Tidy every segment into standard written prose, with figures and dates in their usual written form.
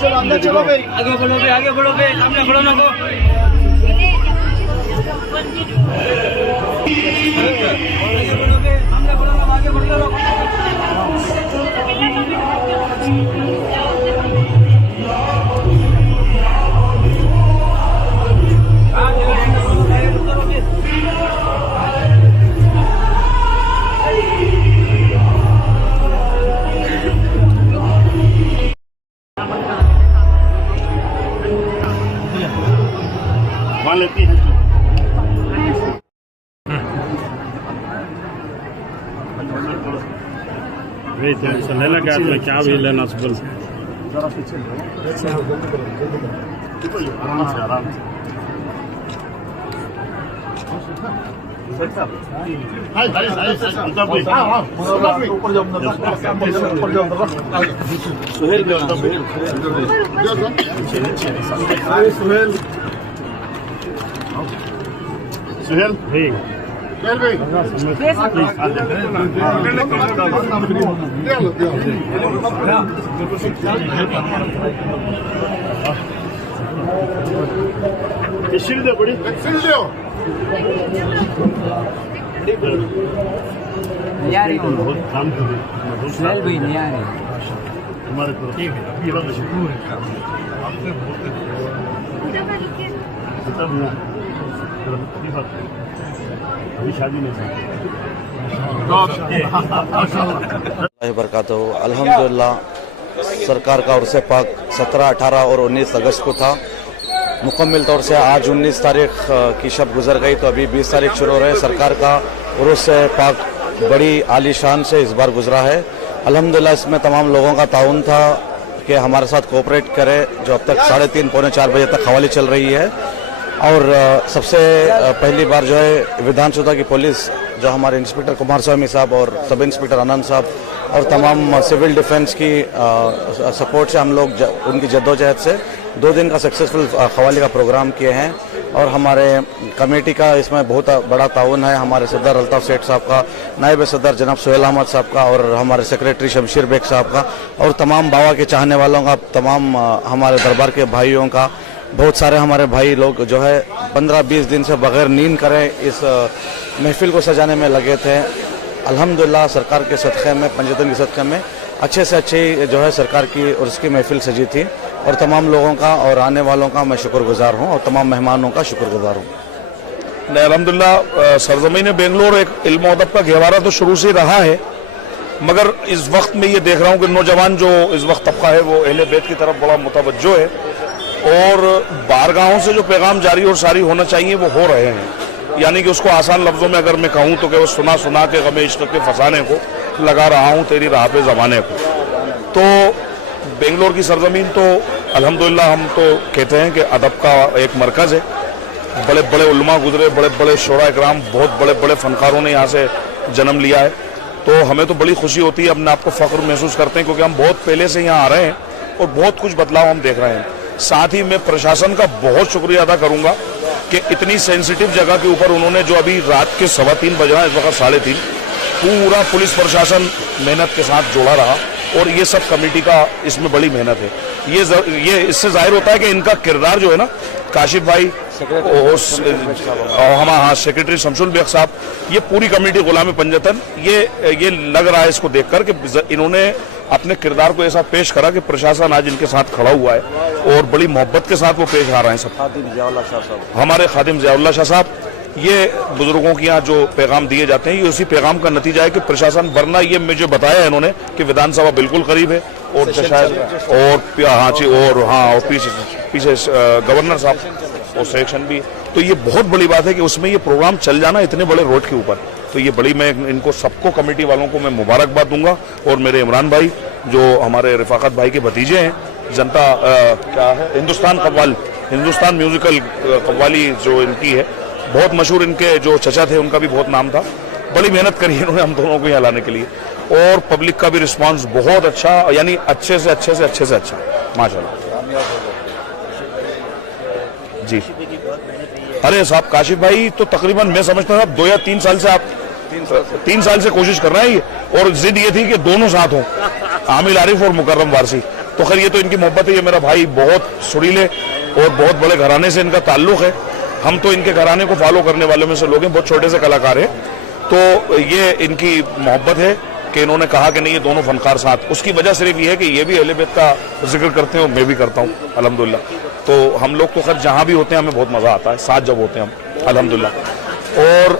चलो अंदर चलो भाई, आगे बढ़ो बे, सामने बढ़ो ना को। लेती है लेना क्या क्या भी लेना बोल जरा पीछे आराम से आराम से सुहेल सुहेल दे बड़ी बहुत काम करे हमारे अभी शादी नहीं बरकातहू। अल्हम्दुलिल्लाह सरकार का उर्स पाक 17, 18 और 19 अगस्त को था। मुकम्मल तौर से आज 19 तारीख की शब गुजर गई तो अभी 20 तारीख शुरू हो रहे। सरकार का उर्स पाक बड़ी आलीशान से इस बार गुजरा है। अल्हम्दुलिल्लाह इसमें तमाम लोगों का ताउन था कि हमारे साथ कोऑपरेट करे। जो अब तक 3:30 पौने 4 बजे तक खवाली चल रही है। और सबसे पहली बार जो है विधानसभा की पुलिस जो हमारे इंस्पेक्टर कुमार स्वामी साहब और सब इंस्पेक्टर आनंद साहब और तमाम सिविल डिफेंस की सपोर्ट से हम लोग उनकी जद्दोजहद से 2 दिन का सक्सेसफुल खवाली का प्रोग्राम किए हैं। और हमारे कमेटी का इसमें बहुत बड़ा ताउन है। हमारे सदर अल्ताफ सेठ साहब का, नायब सदर जनाब सोहेल अहमद साहब का और हमारे सेक्रेटरी शमशीर बेग साहब का और तमाम बाबा के चाहने वालों का, तमाम हमारे दरबार के भाइयों का। बहुत सारे हमारे भाई लोग जो है 15-20 दिन से बगैर नींद करे इस महफिल को सजाने में लगे थे। अल्हम्दुलिल्लाह सरकार के सदक़े में, पंजतन के सदक़े में अच्छे से अच्छी जो है सरकार की और उसकी महफिल सजी थी। और तमाम लोगों का और आने वालों का मैं शुक्रगुजार हूँ और तमाम मेहमानों का शुक्रगुजार हूँ। अल्हम्दुलिल्लाह सरजमीन बेंगलोर एक इल्म और अदब का गहवारा तो शुरू से रहा है, मगर इस वक्त में ये देख रहा हूँ कि नौजवान जो इस वक्त तबका है वो अहले बैत की तरफ बड़ा मुतवज्जो है और बारगाहों से जो पैगाम जारी और सारी होना चाहिए वो हो रहे हैं। यानी कि उसको आसान लफ्जों में अगर मैं कहूँ तो कि वो सुना सुना के गमे इश्क के फसाने को लगा रहा हूँ तेरी राह पे ज़माने को। तो बेंगलोर की सरजमीन तो अल्हम्दुलिल्लाह हम तो कहते हैं कि अदब का एक मरकज़ है। बड़े बड़े उलमा गुजरे, बड़े बड़े शोरा इकराम, बहुत बड़े बड़े फनकारों ने यहाँ से जन्म लिया है। तो हमें तो बड़ी खुशी होती है, अपने आप को फ़ख्र महसूस करते हैं क्योंकि हम बहुत पहले से यहाँ आ रहे हैं और बहुत कुछ बदलाव हम देख रहे हैं। साथ ही मैं प्रशासन का बहुत शुक्रिया अदा करूँगा कि इतनी सेंसिटिव जगह के ऊपर उन्होंने जो अभी रात के 3:15 बज रहा है, इस वक्त 3:30, पूरा पुलिस प्रशासन मेहनत के साथ जुड़ा रहा और ये सब कमेटी का इसमें बड़ी मेहनत है। ये इससे जाहिर होता है कि इनका किरदार जो है ना, काशिफ भाई हाँ सेक्रेटरी शमशुल बेग साहब, ये पूरी कमेटी गुलाम पंजतन, ये लग रहा है इसको देखकर कि इन्होंने अपने किरदार को ऐसा पेश करा कि प्रशासन आज इनके साथ खड़ा हुआ है और बड़ी मोहब्बत के साथ वो पेश आ रहे हैं सब। हमारे खादिम ज़ियाउल्लाह शाह साहब, ये बुजुर्गों के यहाँ जो पैगाम दिए जाते हैं ये उसी पैगाम का नतीजा है कि प्रशासन, वरना ये मुझे बताया है इन्होंने कि विधानसभा बिल्कुल करीब है और शायद और पीछे गवर्नर साहब और सेक्शन भी, तो ये बहुत बड़ी बात है कि उसमें ये प्रोग्राम चल जाना इतने बड़े रोड के ऊपर। तो ये बड़ी, मैं इनको सबको, कमेटी वालों को मैं मुबारकबाद दूंगा और मेरे इमरान भाई जो हमारे रफाकत भाई के भतीजे हैं, जनता क्या है हिंदुस्तान म्यूजिकल कव्वाली जो इनकी है, बहुत मशहूर, इनके जो चचा थे उनका भी बहुत नाम था। बड़ी मेहनत करी इन्होंने हम दोनों को यहाँ लाने के लिए और पब्लिक का भी रिस्पांस बहुत अच्छा, यानी अच्छे से अच्छा माशाल्लाह जी। अरे साहब, काशिफ भाई तो तकरीबन मैं समझता था 2 या 3 साल से आप 3 साल से कोशिश कर रहे हैं ये, और जिद ये थी कि दोनों साथ हों, आमिल आरिफ और मुकर्रम वारसी। तो खैर ये तो इनकी मोहब्बत है, ये मेरा भाई बहुत सुरीले और बहुत बड़े घराने से इनका ताल्लुक है। हम तो इनके घराने को फॉलो करने वालों में से लोग हैं, बहुत छोटे से कलाकार हैं। तो ये इनकी मोहब्बत है कि इन्होंने कहा कि नहीं ये दोनों फनकार साथ। उसकी वजह सिर्फ ये है कि ये भी अहले बैत का जिक्र करते हैं और मैं भी करता हूँ अल्हम्दुलिल्लाह। तो हम लोग तो खैर जहाँ भी होते हैं हमें बहुत मज़ा आता है साथ जब होते हैं हम अल्हम्दुलिल्लाह। और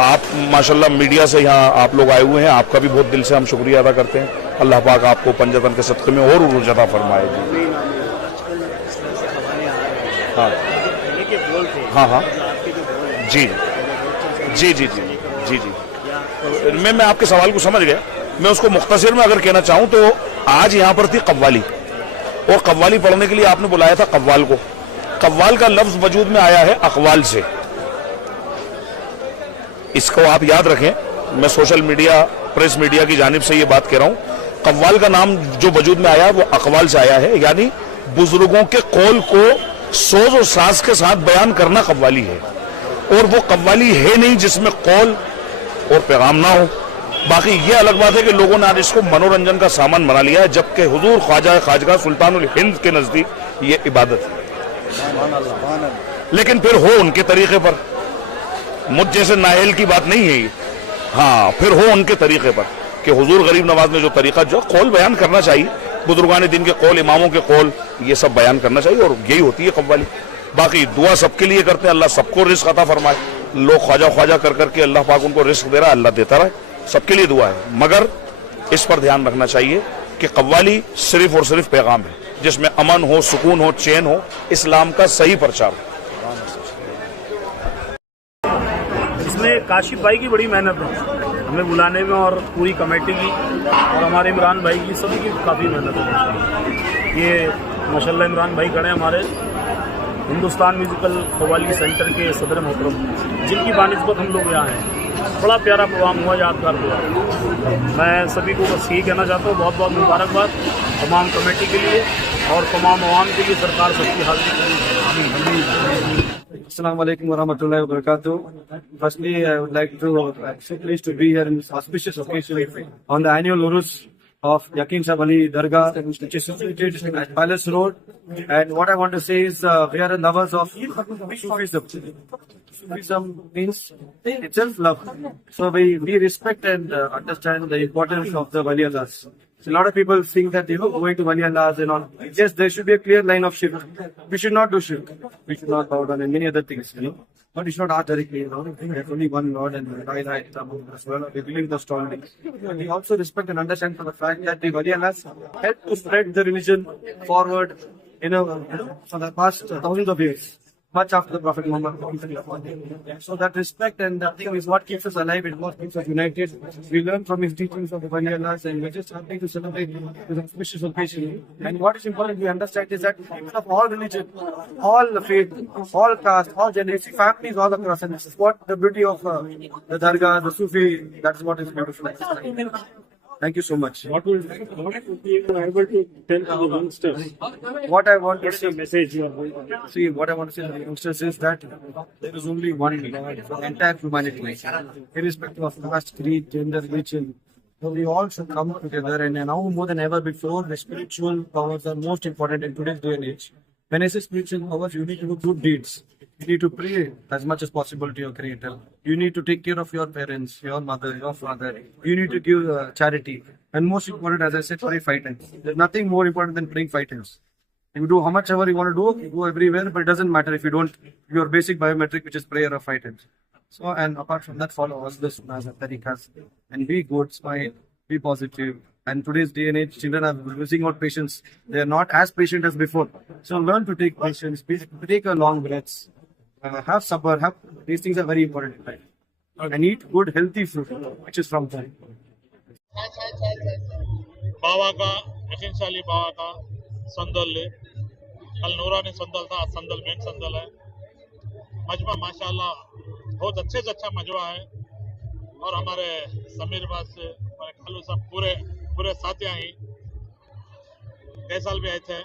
आप माशाल्लाह मीडिया से यहाँ आप लोग आए हुए हैं, आपका भी बहुत दिल से हम शुक्रिया अदा करते हैं। अल्लाह पाक आपको पंजतन के सदक़े में और उरूज अता फरमाए। हाँ जी। मैं आपके सवाल को समझ गया। मैं उसको मुख्तसर में अगर कहना चाहूँ तो आज यहाँ पर थी कव्वाली, और कव्वाली पढ़ने के लिए आपने बुलाया था कव्वाल को। कव्वाल का लफ्ज वजूद में आया है अकवाल से, इसको आप याद रखें। मैं सोशल मीडिया, प्रेस मीडिया की जानिब से ये बात कह रहा हूँ। कव्वाल का नाम जो वजूद में आया वो अकवाल से आया है, यानी बुजुर्गों के कौल को सोज और साज के साथ बयान करना कव्वाली है। और वो कव्वाली है नहीं जिसमें कौल और पैगाम ना हो। बाकी ये अलग बात है कि लोगों ने आज इसको मनोरंजन का सामान बना लिया है, जबकि हुजूर ख्वाजा खाजगा सुल्तानुल हिंद के नजदीक ये इबादत है। लेकिन फिर हो उनके तरीके पर, मुझ जैसे नाहेल की बात नहीं है ये। हाँ, फिर हो उनके तरीके पर कि हुजूर गरीब नवाज ने जो तरीका, जो कौल बयान करना चाहिए, बुजुर्गान दिन के कौल, इमामों के कौल, ये सब बयान करना चाहिए और यही होती है कव्वाली। बाकी दुआ सबके लिए करते हैं, अल्लाह सबको रिस्क अता फरमाए। लोग ख्वाजा ख्वाजा कर करके अल्लाह पाक उनको रिस्क दे रहा है, अल्लाह देता रहे, सबके लिए दुआ है। मगर इस पर ध्यान रखना चाहिए कि कव्वाली सिर्फ और सिर्फ पैगाम है जिसमें अमन हो, सुकून हो, चैन हो, इस्लाम का सही प्रचार हो। इसमें काशिफ भाई की बड़ी मेहनत है हमें बुलाने में, और पूरी कमेटी की और हमारे इमरान भाई की, सभी की काफ़ी मेहनत है। ये माशाल्लाह इमरान भाई खड़े हमारे हिंदुस्तान म्यूजिकल कव्वाली सेंटर के सदर मोहतरम, जिनकी बानिस्बत हम लोग यहाँ हैं। बड़ा प्यारा प्रोग्राम हुआ, यादगार हुआ। मैं सभी को बस यही कहना चाहता हूँ, बहुत बहुत मुबारकबाद तमाम कमेटी के लिए और तमाम अवाम के लिए। सरकार सबकी हाजिरी करें। Assalamu alaikum wa rahmatullahi wa barakatuh. Firstly, I would like to so pleased to be here in this auspicious occasion on the annual Urus of Yaqeen Shah Wali Dargah, which is situated at Palace Road. And what I want to say is, we are lovers of Sufism. Sufism means itself love. So we respect and understand the importance of the Wali Allahs. So a lot of people think that, going to Wali Allahs and all. Yes, there should be a clear line of shirk. We should not do shirk. We should not bow down and many other things, But we should not ask directly, There's only one Lord and we believe the strongly. We also respect and understand for the fact that the Wali Allahs helped to spread the religion forward, for the past thousands of years. much after the Prophet Muhammad. So that respect and that thing is what keeps us alive and what keeps us united. We learn from his teachings of the Vanyalas and we're just happy to celebrate this auspicious occasion. And what is important we understand is that people of all religion, all faith, all caste, all generations, families all across, and this is what the beauty of the Dargah, the Sufi, that's what is beautiful. Thank you so much. What would you be able to tell to the youngsters? What I want to say, Message you are going to see, what I want to say to the youngsters is that there is only one God for the entire humanity, irrespective of caste, creed, gender, religion. So we all should come together, and now more than ever before, the spiritual powers are most important in today's day and age. When I say spiritual powers, you need to do good deeds. You need to pray as much as possible to your Creator. You need to take care of your parents, your mother, your father. You need to give charity. And most important, as I said, pray 5 times. There's nothing more important than praying 5 times. You do how much ever you want to do, you go everywhere, but it doesn't matter if you don't, your basic biometric, which is prayer of 5 times. So, and apart from that, follow all the sunnahs and tariqas. And be good, smile, be positive. And today's day and age, children are losing out patience. They are not as patient as before. So learn to take patience, take a long breaths, have supper, these things are very important in life. And eat good, healthy food, which is from time. बाबा का यकीन शाली बाबा का संदल है कल नूरानी संदल था आज संदल main संदल है मजमा माशाल्लाह बहुत अच्छे से अच्छा मजमा है और हमारे समीर बास हमारे खालू साहब पूरे साथियां ही गए साल भी आए थे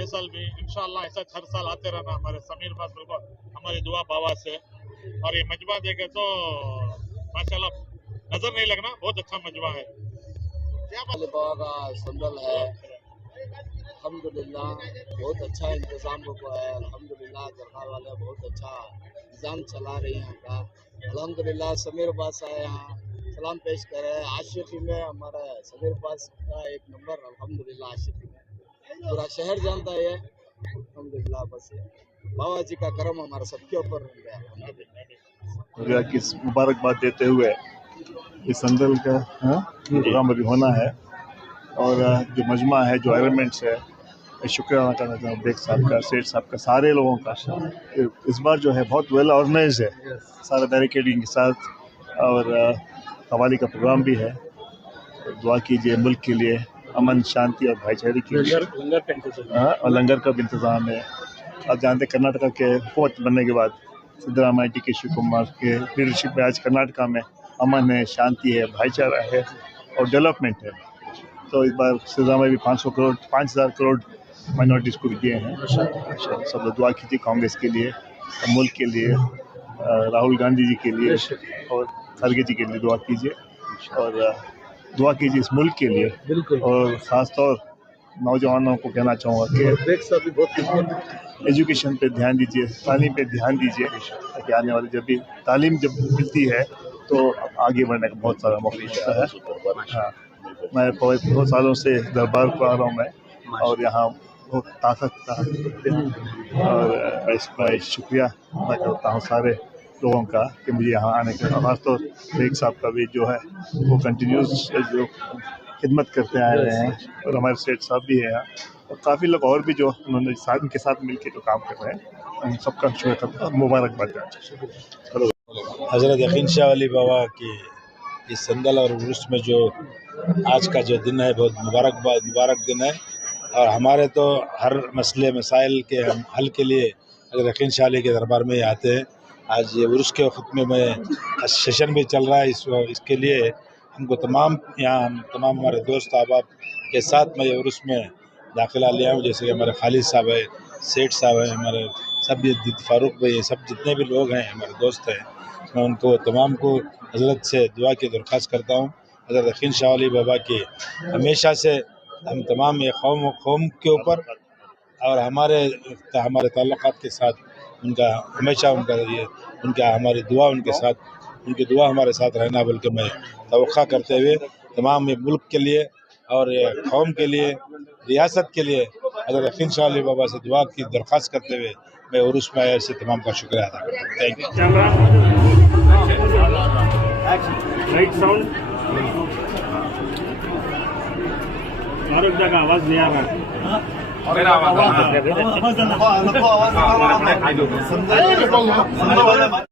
ये साल भी इंशाल्लाह ऐसा हर साल आते रहना हमारे समीर बास बिल्कुल हमारी दुआ बाबा से और ये मजमा देखे तो माशाल्लाह नजर नहीं लगना बहुत अच्छा मजमा है बाबा का संदल है अल्हम्दुलिल्लाह बहुत अच्छा इंतज़ाम हुआ है अल्हम्दुलिल्लाह दरगाह वाले बहुत अच्छा निज़ाम चला रहे हैं यहाँ का अल्हम्दुलिल्लाह समीर बास आए यहाँ सलाम पेश करे आशिकी में हमारा समीर बास का एक नंबर अल्हम्दुलिल्लाह आशिकी में पूरा शहर जानता है अल्हम्दुलिल्लाह बस बाबा जी का करम हमारा सबके ऊपर हो गया अल्हम्दुलिल्लाह की मुबारकबाद देते हुए इस संदल का प्रोग्राम अभी होना है और जो मजमा है जो एलिमेंट्स है शुक्रिया करना चाहूँ बेग साहब का सेठ साहब का सारे लोगों का इस बार जो है बहुत वेल ऑर्गेनाइज है सारा बैरिकेडिंग के साथ और कवाली का प्रोग्राम भी है दुआ कीजिए मुल्क के लिए अमन शांति और भाईचारे के लिए और लंगर का भी इंतज़ाम है। आप जानते कर्नाटका के हुकूमत बनने के बाद सिद्धरामैया डी के शिव कुमार के लीडरशिप में आज कर्नाटका में अमन है, शांति है, भाईचारा है और डेवलपमेंट है। तो इस बार सिद्धरामैया भी 5,000 करोड़ माइनॉरिटीज़ को भी दिए हैं। सब लोग दुआ कीजिए कांग्रेस के लिए, मुल्क के लिए, राहुल गांधी जी के लिए और खड़गे जी के लिए दुआ कीजिए और दुआ कीजिए इस मुल्क के लिए और ख़ास तौर नौजवानों को कहना चाहूँगा कि एजुकेशन पे ध्यान दीजिए, तालीम पे ध्यान दीजिए ताकि आने वाले जब मिलती है तो आगे बढ़ने का बहुत सारा मौका मिलता है। हाँ, मैं बहुत सालों से दरबार को आ रहा हूँ मैं और यहाँ बहुत ताकत का और इसका शुक्रिया मैं करता हूँ सारे लोगों का कि मुझे यहाँ आने का खासतौर बेग साहब का भी जो है वो कंटिन्यूस जो खिदमत करते आ रहे हैं और हमारे सेठ साहब भी हैं यहाँ और काफ़ी लोग और भी जो उन्होंने उनके साथ मिलकर जो काम कर रहे हैं उन सबका शुक्रिया करता हूँ, मुबारकबाद देना। हज़रत यकीन शाह अली बाबा की इस संदल और उर्स में जो आज का जो दिन है बहुत मुबारक दिन है और हमारे तो हर मसले मसाइल के हल के लिए अगर यकीन शाह अली के दरबार में ही आते हैं। आज ये उर्स के वक्त में सेशन भी चल रहा है इसके लिए हमको तमाम हमारे दोस्त अहबाब के साथ मैं ये उर्स में दाखिला लिया हूँ। जैसे कि हमारे खालिद साहब है, सेठ साहब है, हमारे सब फारूक भाई, सब जितने भी लोग हैं हमारे दोस्त हैं, मैं उनको तमाम को हज़रत से दुआ की दरख्वास्त करता हूँ। हज़रत यकीन शाह अली बाबा की हमेशा से हम तमाम ये कौम के ऊपर और हमारे ताल्लुकात के साथ उनका हमेशा उनका हमारी दुआ उनकी दुआ हमारे साथ रहना बल्कि मैं तवक्का करते हुए तमाम ये मुल्क के लिए और ये कौम के लिए, रियासत के लिए हज़रत यकीन शाह अली बाबा से दुआ की दरख्वास्त करते हुए मैं उर्स में आया से तमाम का शुक्रिया अदा करता हूँ। Thank you. Right sound Farooq का आवाज़ नहीं आ रहा है। संदल